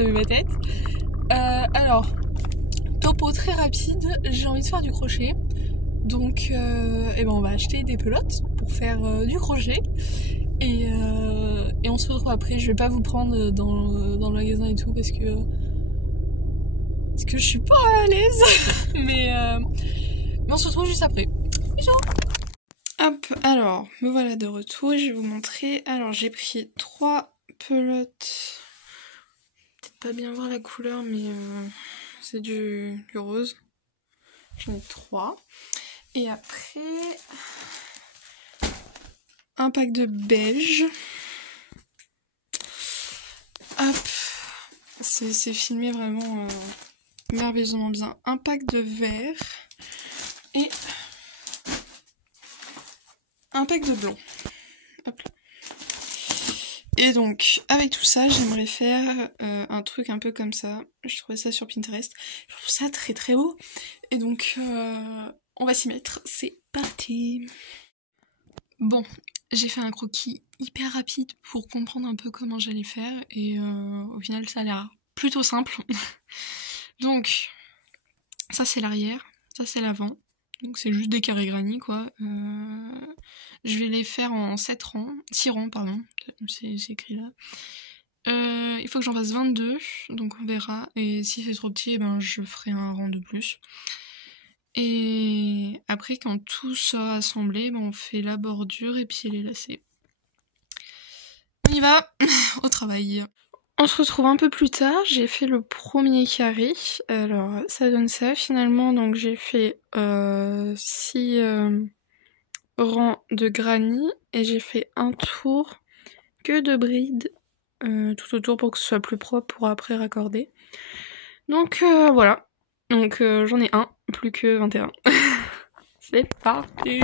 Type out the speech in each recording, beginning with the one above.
avez vu ma tête. Alors, topo très rapide, j'ai envie de faire du crochet. Donc, on va acheter des pelotes pour faire du crochet. Et on se retrouve après. Je vais pas vous prendre dans le magasin et tout parce que je suis pas à l'aise. mais on se retrouve juste après. Bisous. Hop, alors, me voilà de retour et je vais vous montrer. Alors, j'ai pris 3 pelotes. Peut-être pas bien voir la couleur, mais c'est du rose. J'en ai 3. Et après, un pack de beige. Hop, c'est filmé vraiment merveilleusement bien. Un pack de vert et un pack de blanc. Hop. Et donc, avec tout ça, j'aimerais faire un truc un peu comme ça. Je trouvais ça sur Pinterest. Je trouve ça très très beau. Et donc, on va s'y mettre. C'est parti. Bon, j'ai fait un croquis hyper rapide pour comprendre un peu comment j'allais faire. Et au final, ça a l'air plutôt simple. Donc, ça c'est l'arrière. Ça c'est l'avant. Donc c'est juste des carrés granits quoi. Je vais les faire en 6 rangs pardon, c'est écrit là. Il faut que j'en fasse 22, donc on verra. Et si c'est trop petit, je ferai un rang de plus. Et après quand tout sera assemblé, on fait la bordure et puis les lacets. On y va, au travail. On se retrouve un peu plus tard, j'ai fait le premier carré, alors ça donne ça finalement, donc j'ai fait 6 rangs de granit et j'ai fait un tour que de brides tout autour pour que ce soit plus propre pour après raccorder. Donc voilà, donc j'en ai un, plus que 21. C'est parti.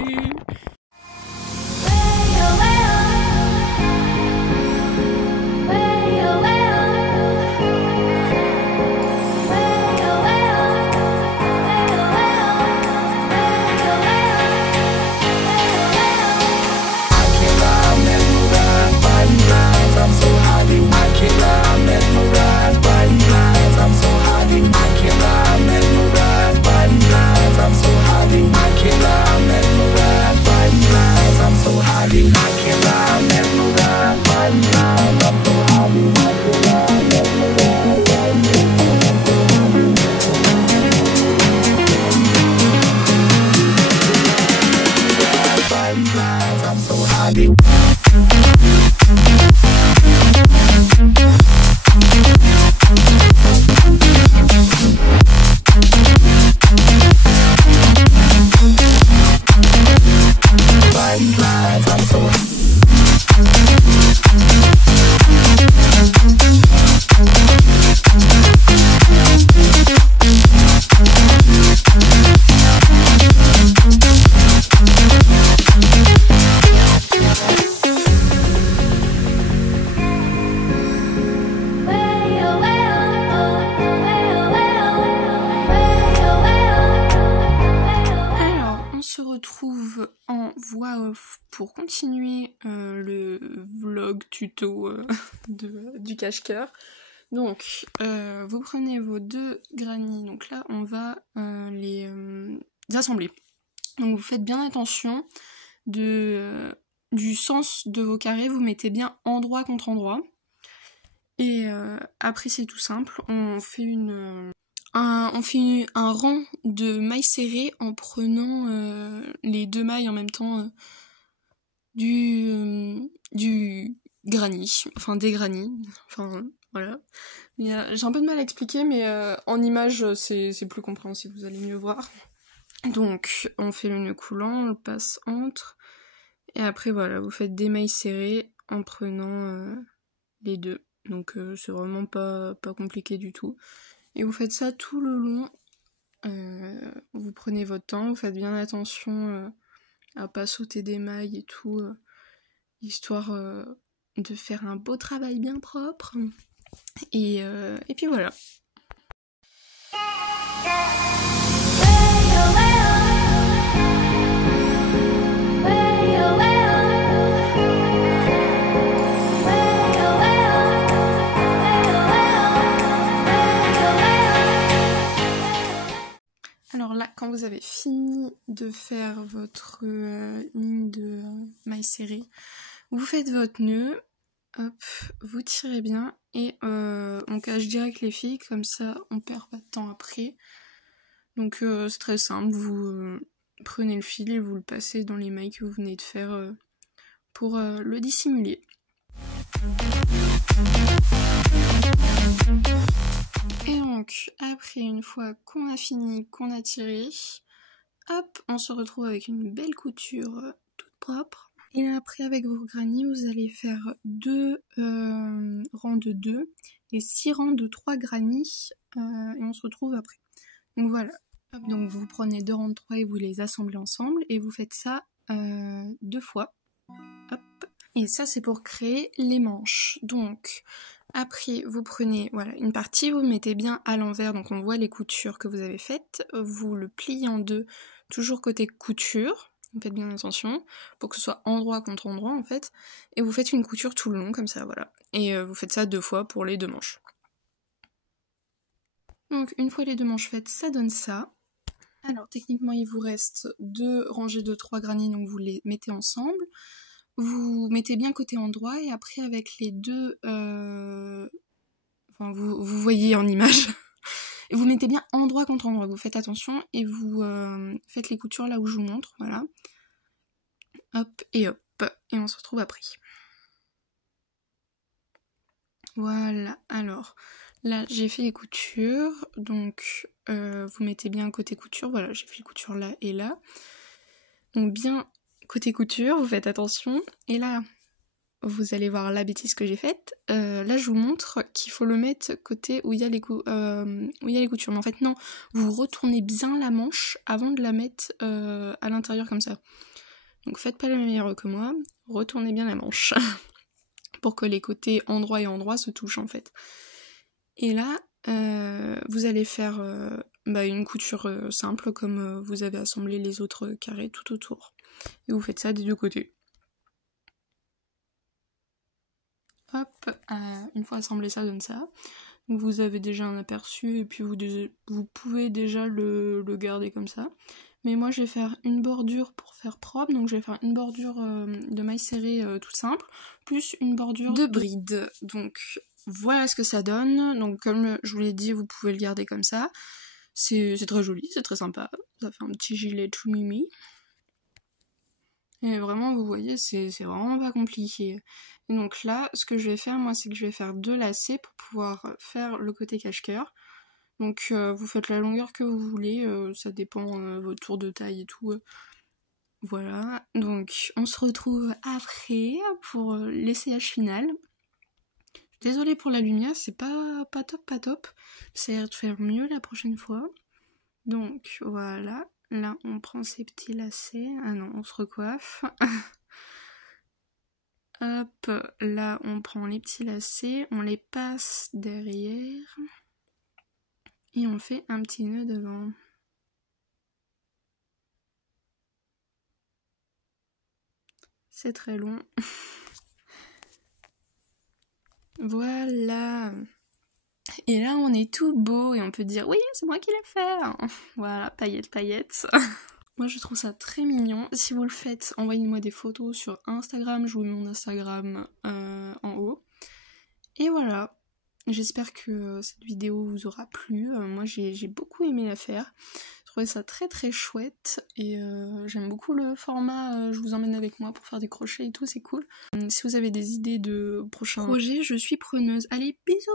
Pour continuer le vlog tuto du cache-cœur. Donc vous prenez vos 2 granits, donc là on va les assembler. Donc vous faites bien attention du sens de vos carrés, vous mettez bien endroit contre endroit. Et après c'est tout simple, on fait un rang de mailles serrées en prenant les 2 mailles en même temps du granit, enfin des granits, enfin voilà. J'ai un peu de mal à expliquer, mais en image c'est plus compréhensible, vous allez mieux voir. Donc on fait le nœud coulant, on le passe entre, et après voilà, vous faites des mailles serrées en prenant les 2. Donc c'est vraiment pas compliqué du tout. Et vous faites ça tout le long. Vous prenez votre temps, vous faites bien attention à pas sauter des mailles et tout, histoire de faire un beau travail bien propre. Et puis voilà. de faire votre ligne de maille serrée, vous faites votre nœud, hop, vous tirez bien et on cache direct les fils, comme ça on perd pas de temps après. Donc c'est très simple, vous prenez le fil et vous le passez dans les mailles que vous venez de faire pour le dissimuler. Et donc après, une fois qu'on a fini, qu'on a tiré, hop, on se retrouve avec une belle couture toute propre. Et après, avec vos granny, vous allez faire 2 rangs de 2 et 6 rangs de 3 granny et on se retrouve après. Donc voilà. Hop, donc vous prenez 2 rangs de 3 et vous les assemblez ensemble et vous faites ça 2 fois. Hop. Et ça c'est pour créer les manches. Donc après vous prenez voilà une partie, vous mettez bien à l'envers, donc on voit les coutures que vous avez faites, vous le pliez en deux, toujours côté couture, vous faites bien attention, pour que ce soit endroit contre endroit en fait, et vous faites une couture tout le long comme ça, voilà. Et vous faites ça 2 fois pour les 2 manches. Donc une fois les 2 manches faites, ça donne ça. Alors techniquement il vous reste 2 rangées de 3 granny, donc vous les mettez ensemble. Vous mettez bien côté endroit et après avec les deux... Enfin vous voyez en image. Et vous mettez bien endroit contre endroit, vous faites attention et vous faites les coutures là où je vous montre, voilà. Hop, et on se retrouve après. Voilà, alors là j'ai fait les coutures, donc vous mettez bien côté couture, voilà j'ai fait les coutures là et là. Donc bien côté couture, vous faites attention, et là vous allez voir la bêtise que j'ai faite. Là je vous montre qu'il faut le mettre côté où il y a les coutures, mais en fait non, vous retournez bien la manche avant de la mettre à l'intérieur comme ça. Donc faites pas la même erreur que moi, retournez bien la manche pour que les côtés endroit et endroit se touchent en fait. Et là vous allez faire une couture simple comme vous avez assemblé les autres carrés tout autour. Et vous faites ça des 2 côtés. Hop, une fois assemblé ça donne ça. Donc vous avez déjà un aperçu et puis vous pouvez déjà le garder comme ça. Mais moi je vais faire une bordure pour faire propre, donc je vais faire une bordure de maille serrée toute simple, plus une bordure de bride. Donc voilà ce que ça donne. Donc comme je vous l'ai dit, vous pouvez le garder comme ça. C'est très joli, c'est très sympa. Ça fait un petit gilet tout mimi. Et vraiment, vous voyez, c'est vraiment pas compliqué. Et donc là, ce que je vais faire, moi, c'est que je vais faire 2 lacets pour pouvoir faire le côté cache-cœur. Donc vous faites la longueur que vous voulez, ça dépend votre tour de taille et tout. Voilà, donc on se retrouve après pour l'essayage final. Désolée pour la lumière, c'est pas top. J'essaierai de faire mieux la prochaine fois. Donc voilà. Là, on prend ces petits lacets. Ah non, on se recoiffe. Hop, là, on prend les petits lacets, on les passe derrière. Et on fait un petit nœud devant. C'est très long. Voilà. Et là, on est tout beau et on peut dire « Oui, c'est moi qui l'ai fait !» Voilà, paillettes. Moi, je trouve ça très mignon. Si vous le faites, envoyez-moi des photos sur Instagram. Je vous mets mon Instagram en haut. Et voilà. J'espère que cette vidéo vous aura plu. Moi, j'ai beaucoup aimé la faire. Je trouvais ça très très chouette. Et j'aime beaucoup le format. Je vous emmène avec moi pour faire des crochets et tout, c'est cool. Si vous avez des idées de prochains projets, je suis preneuse. Allez, bisous